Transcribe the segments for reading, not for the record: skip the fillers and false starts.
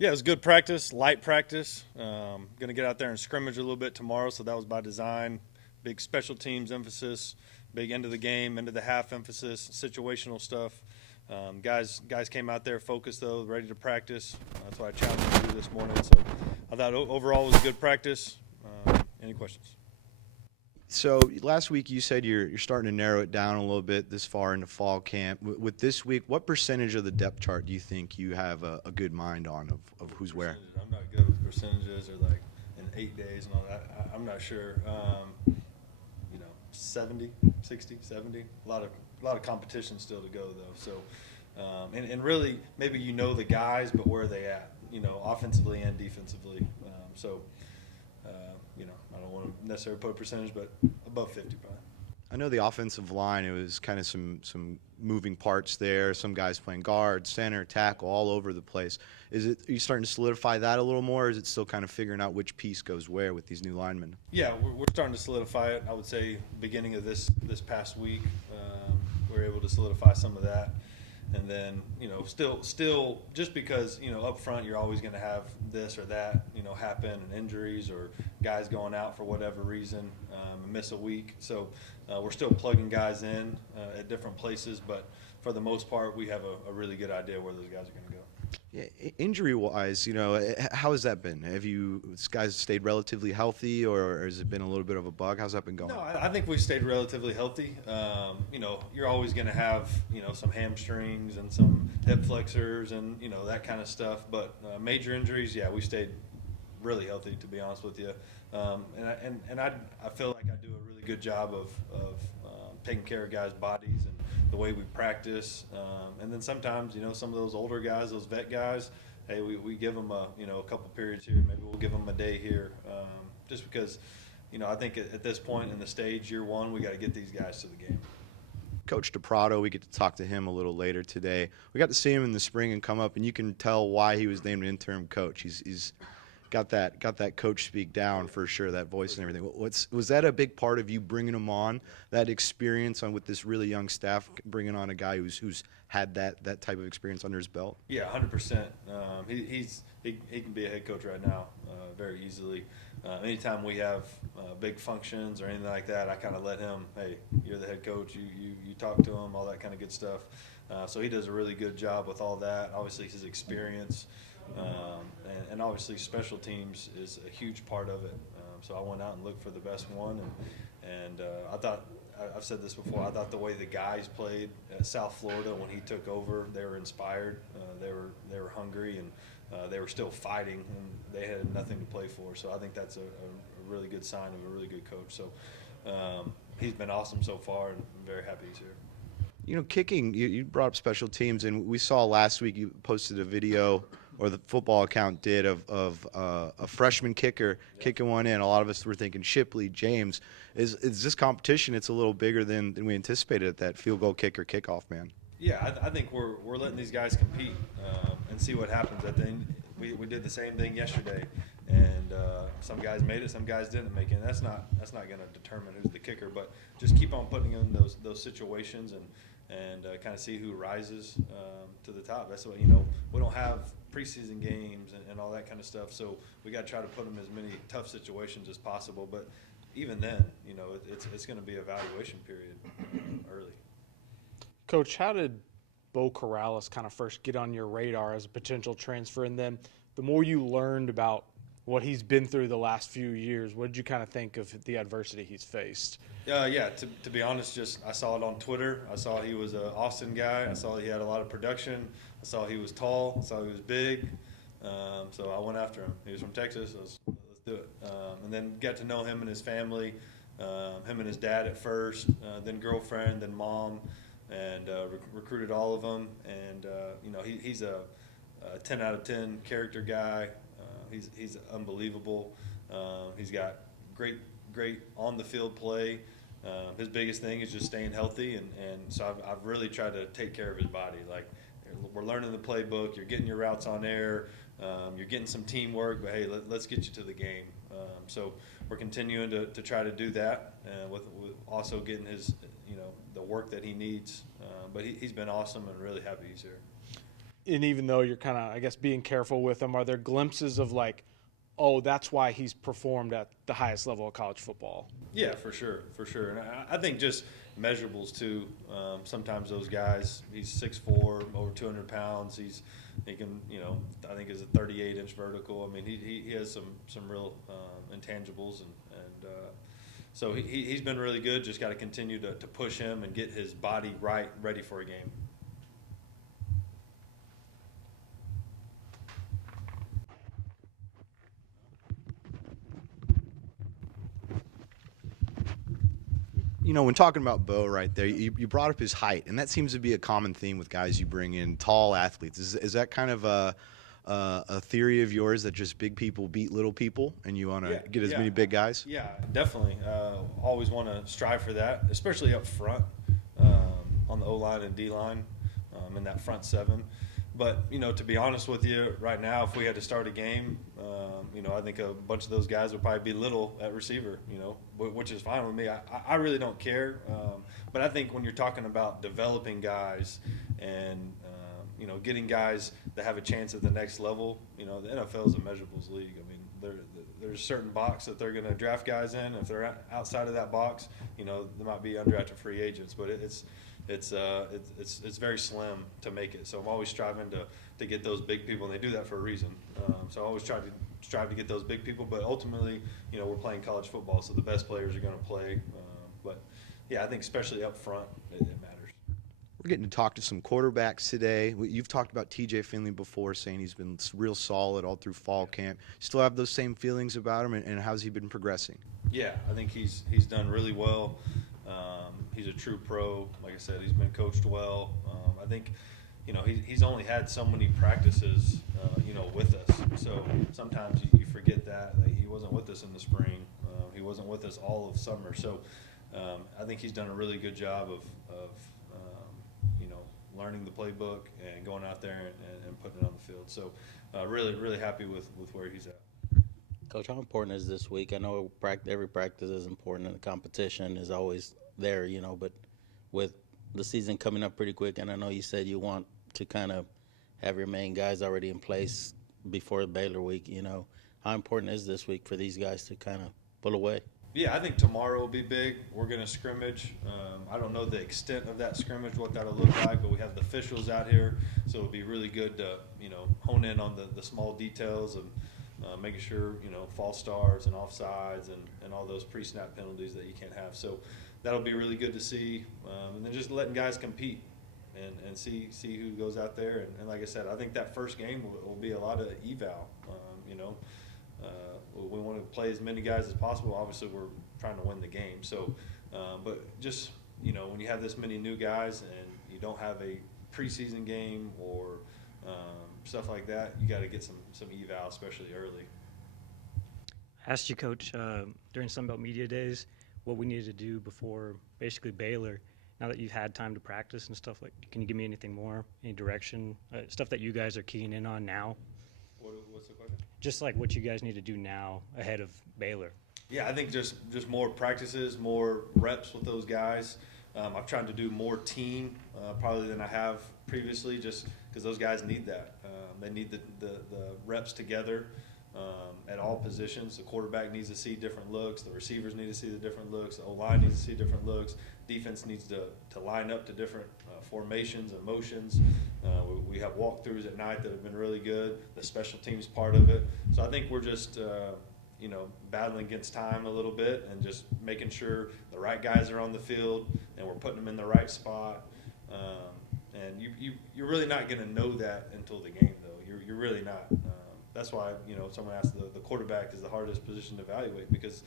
Yeah, it was good practice, light practice. Going to get out there and scrimmage a little bit tomorrow, so that was by design. Big special teams emphasis, big end of the game, end of the half emphasis, situational stuff. Guys came out there focused, though, ready to practice. That's what I challenged them to do this morning. So I thought overall it was a good practice. Any questions? So last week you said you're starting to narrow it down a little bit this far into fall camp. With this week, what percentage of the depth chart do you think you have a good mind on of who's where? I'm not good with percentages or like in 8 days and all that. I'm not sure. 70, 60, 70. A lot of competition still to go though. So, and really maybe the guys, but where are they at? Offensively and defensively. I don't want to necessarily put a percentage, but above 50 probably. I know the offensive line, it was kind of some moving parts there. Some guys playing guard, center, tackle, all over the place. Are you starting to solidify that a little more, or is it still kind of figuring out which piece goes where with these new linemen? Yeah, we're starting to solidify it. I would say beginning of this past week, we're able to solidify some of that. And then, still just because, up front you're always going to have this or that, happen, and injuries or guys going out for whatever reason and miss a week. So we're still plugging guys in at different places, but for the most part we have a really good idea where those guys are going to go. Yeah, injury-wise, how has that been? Have you guys stayed relatively healthy, or has it been a little bit of a bug? How's that been going? No, I think we've stayed relatively healthy. You're always going to have, some hamstrings and some hip flexors and, that kind of stuff. But major injuries, yeah, we stayed really healthy, to be honest with you. And I feel like I do a really good job of taking care of guys' bodies and the way we practice. And then sometimes, some of those older guys, those vet guys, hey, we give them a couple periods here. Maybe we'll give them a day here, just because, I think at this point in the stage, year one, we got to get these guys to the game. Coach Da Prato, we get to talk to him a little later today. We got to see him in the spring and come up, and you can tell why he was named interim coach. He's got that coach speak down for sure, that voice and everything. Was that a big part of you bringing him on, that experience with this really young staff, bringing on a guy who's had that type of experience under his belt? Yeah, 100%. He can be a head coach right now very easily. Anytime we have big functions or anything like that, I kind of let him, hey, you're the head coach, you talk to him, all that kind of good stuff. So he does a really good job with all that. Obviously his experience. And obviously special teams is a huge part of it. So I went out and looked for the best one, and I thought, I've said this before, I thought the way the guys played at South Florida when he took over, they were inspired, they were hungry, and they were still fighting, and they had nothing to play for. So I think that's a really good sign of a really good coach. So he's been awesome so far, and I'm very happy he's here. Kicking, you brought up special teams, and we saw last week you posted a video, or the football account did, of a freshman kicker kicking one in. A lot of us were thinking Shipley, James. Is this competition, it's a little bigger than we anticipated at that field goal kicker kickoff, man? Yeah, I think we're letting these guys compete and see what happens. I think we did the same thing yesterday, and some guys made it, some guys didn't make it. And that's not going to determine who's the kicker, but just keep on putting in those situations and kind of see who rises to the top. That's what, we don't have preseason games and all that kind of stuff, so we got to try to put them in as many tough situations as possible. But even then, it's going to be evaluation period early. Coach, how did Beau Corrales kind of first get on your radar as a potential transfer? And then the more you learned about what he's been through the last few years, what did you kind of think of the adversity he's faced? To be honest, just I saw it on Twitter. I saw he was an Austin guy. I saw he had a lot of production. I saw he was tall. I saw he was big. So I went after him. He was from Texas. Let's do it. And then got to know him and his family, him and his dad at first, then girlfriend, then mom, and recruited all of them. And he's a 10 out of 10 character guy. He's unbelievable. He's got great on the field play. His biggest thing is just staying healthy, and so I've really tried to take care of his body. Like, we're learning the playbook. You're getting your routes on air. You're getting some teamwork, but hey, let's get you to the game. So we're continuing to try to do that, with also getting his the work that he needs. But he's been awesome, and really happy he's here. and even though you're kind of, I guess, being careful with him, are there glimpses of like, oh, that's why he's performed at the highest level of college football? Yeah, for sure. And I think just measurables too. Sometimes those guys, he's 6'4", over 200 pounds. He can, I think is a 38-inch vertical. I mean, he has some real intangibles, and so he's been really good. Just got to continue to push him and get his body ready for a game. When talking about Beau right there, you brought up his height, and that seems to be a common theme with guys you bring in, tall athletes. Is that kind of a theory of yours that just big people beat little people, and you want to get as many big guys? Yeah, definitely. Always want to strive for that, especially up front on the O-line and D-line in that front seven. But, to be honest with you, right now, if we had to start a game, I think a bunch of those guys would probably be little at receiver, which is fine with me. I really don't care. But I think when you're talking about developing guys and, getting guys that have a chance at the next level, the NFL is a measurables league. I mean, there's a certain box that they're going to draft guys in. If they're outside of that box, they might be undrafted free agents. But it's very slim to make it. So I'm always striving to get those big people, and they do that for a reason. So I always strive to get those big people. But ultimately, we're playing college football, so the best players are going to play. But yeah, I think especially up front, it matters. We're getting to talk to some quarterbacks today. You've talked about TJ Finley before, saying he's been real solid all through fall camp. Still have those same feelings about him, and how's he been progressing? Yeah, I think he's done really well. He's a true pro. Like I said, he's been coached well. I think, he's only had so many practices, with us. So sometimes you forget that he wasn't with us in the spring. He wasn't with us all of summer. So I think he's done a really good job of learning the playbook and going out there and putting it on the field. So really, really happy with where he's at. Coach, how important is this week? I know every practice is important, and the competition is always there, but with the season coming up pretty quick, and I know you said you want to kind of have your main guys already in place before Baylor week, how important is this week for these guys to kind of pull away? Yeah, I think tomorrow will be big. We're going to scrimmage. I don't know the extent of that scrimmage, what that'll look like, but we have the officials out here, so it'll be really good to, hone in on the small details of making sure, false starts and offsides and all those pre-snap penalties that you can't have. So that'll be really good to see. And then just letting guys compete and see who goes out there. And like I said, I think that first game will be a lot of eval. We want to play as many guys as possible. Obviously, we're trying to win the game. So, but just, when you have this many new guys and you don't have a preseason game or stuff like that, you got to get some eval, especially early. I asked you, Coach, during Sunbelt Media Days, what we needed to do before basically Baylor. Now that you've had time to practice and stuff, can you give me anything more, any direction, stuff that you guys are keying in on now? What's the question? Just like what you guys need to do now ahead of Baylor. Yeah, I think just more practices, more reps with those guys. I've tried to do more team probably than I have previously, just because those guys need that. They need the reps together at all positions. The quarterback needs to see different looks. The receivers need to see the different looks. The O-line needs to see different looks. Defense needs to line up to different formations and motions. We have walkthroughs at night that have been really good. The special teams part of it. So I think we're just battling against time a little bit and just making sure the right guys are on the field and we're putting them in the right spot. And you're really not going to know that until the game, though. You're really not. That's why, someone asked the quarterback is the hardest position to evaluate because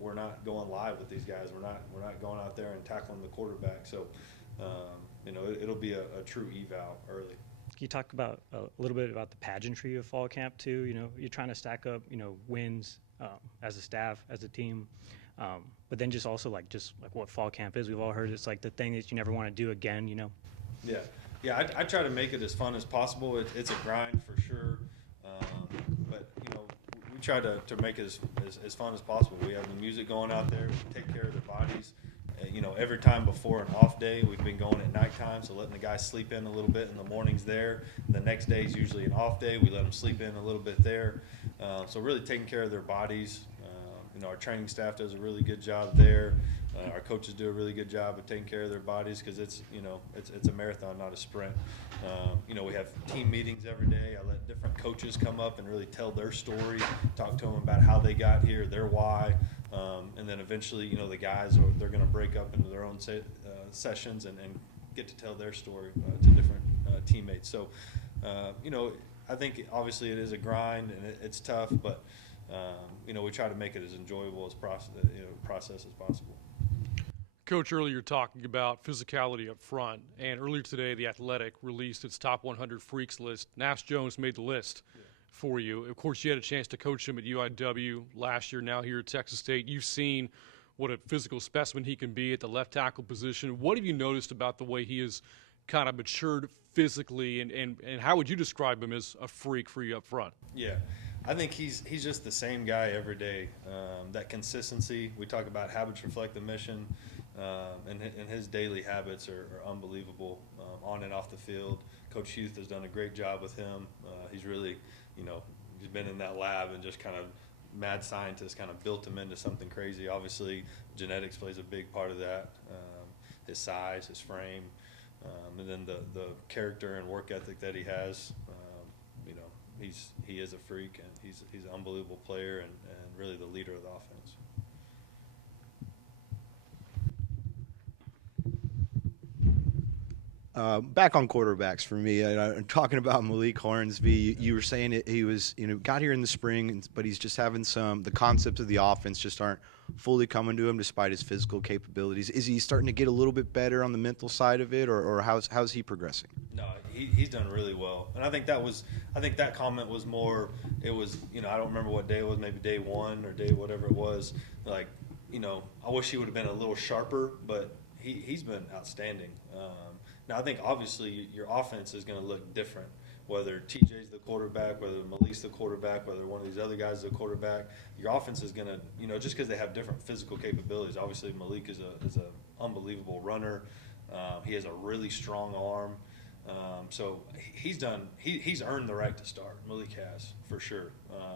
we're not going live with these guys. We're not going out there and tackling the quarterback. So, it'll be a true eval early. Can you talk about a little bit about the pageantry of fall camp too? You're trying to stack up, wins as a staff, as a team, but then just also like what fall camp is. We've all heard it's like the thing that you never want to do again. Yeah. I try to make it as fun as possible. It's a grind for sure, but we try to make it as fun as possible. We have the music going out there. We take care of their bodies. Every time before an off day, we've been going at nighttime, so letting the guys sleep in a little bit in the mornings there. And next day is usually an off day. We let them sleep in a little bit there. So really taking care of their bodies. Our training staff does a really good job there. Our coaches do a really good job of taking care of their bodies because it's a marathon, not a sprint. We have team meetings every day. I let different coaches come up and really tell their story, talk to them about how they got here, their why, and then eventually, the guys they're going to break up into their own sessions and get to tell their story to different teammates. So, I think obviously it is a grind and it's tough, but we try to make it as enjoyable as process as possible. Coach, earlier you're talking about physicality up front, and earlier today The Athletic released its top 100 freaks list. Nash Jones made the list for you. Of course, you had a chance to coach him at UIW last year, now here at Texas State. You've seen what a physical specimen he can be at the left tackle position. What have you noticed about the way he has kind of matured physically, and how would you describe him as a freak for you up front? Yeah. I think he's just the same guy every day. That consistency, we talk about habits reflect the mission, and his daily habits are unbelievable on and off the field. Coach Hughes has done a great job with him. He's really, he's been in that lab and just kind of mad scientist kind of built him into something crazy. Obviously, genetics plays a big part of that, his size, his frame, and then the character and work ethic that he has. He is a freak, and he's an unbelievable player and really the leader of the offense. Back on quarterbacks for me, talking about Malik Hornsby, you were saying he was, got here in the spring, but he's just having the concepts of the offense just aren't fully coming to him despite his physical capabilities. Is he starting to get a little bit better on the mental side of it, or how's he progressing? No, he's done really well, and I think that comment was more. It was, I don't remember what day it was, maybe day one or day whatever it was. Like, I wish he would have been a little sharper, but he's been outstanding. Now, I think obviously your offense is going to look different, whether TJ's the quarterback, whether Malik's the quarterback, whether one of these other guys is the quarterback. Your offense is going to, just because they have different physical capabilities. Obviously, Malik is an unbelievable runner. He has a really strong arm. So he's earned the right to start. Malik has, for sure.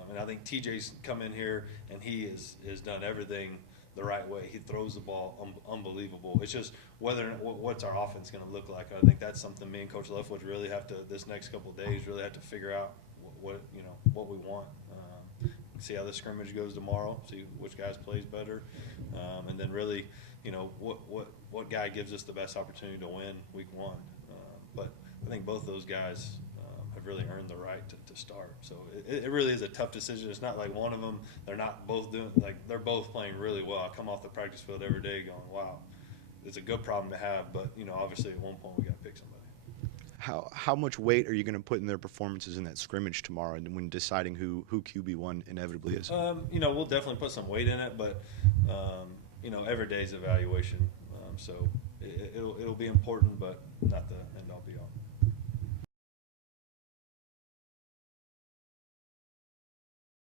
And I think TJ's come in here and he has done everything the right way. He throws the ball unbelievable. It's just what's our offense going to look like. I think that's something me and Coach Leftwich really have to, this next couple of days, really have to figure out what we want. See how the scrimmage goes tomorrow. See which guys plays better, and then really, what guy gives us the best opportunity to win week one. But I think both those guys have really earned the right to start. So it really is a tough decision. It's not like one of them, they're not both doing, they're both playing really well. I come off the practice field every day going, wow, it's a good problem to have, but, obviously at one point we got to pick somebody. How much weight are you going to put in their performances in that scrimmage tomorrow and when deciding who QB1 inevitably is? We'll definitely put some weight in it, but, every day's evaluation. So it'll be important, but not the end-all be-all.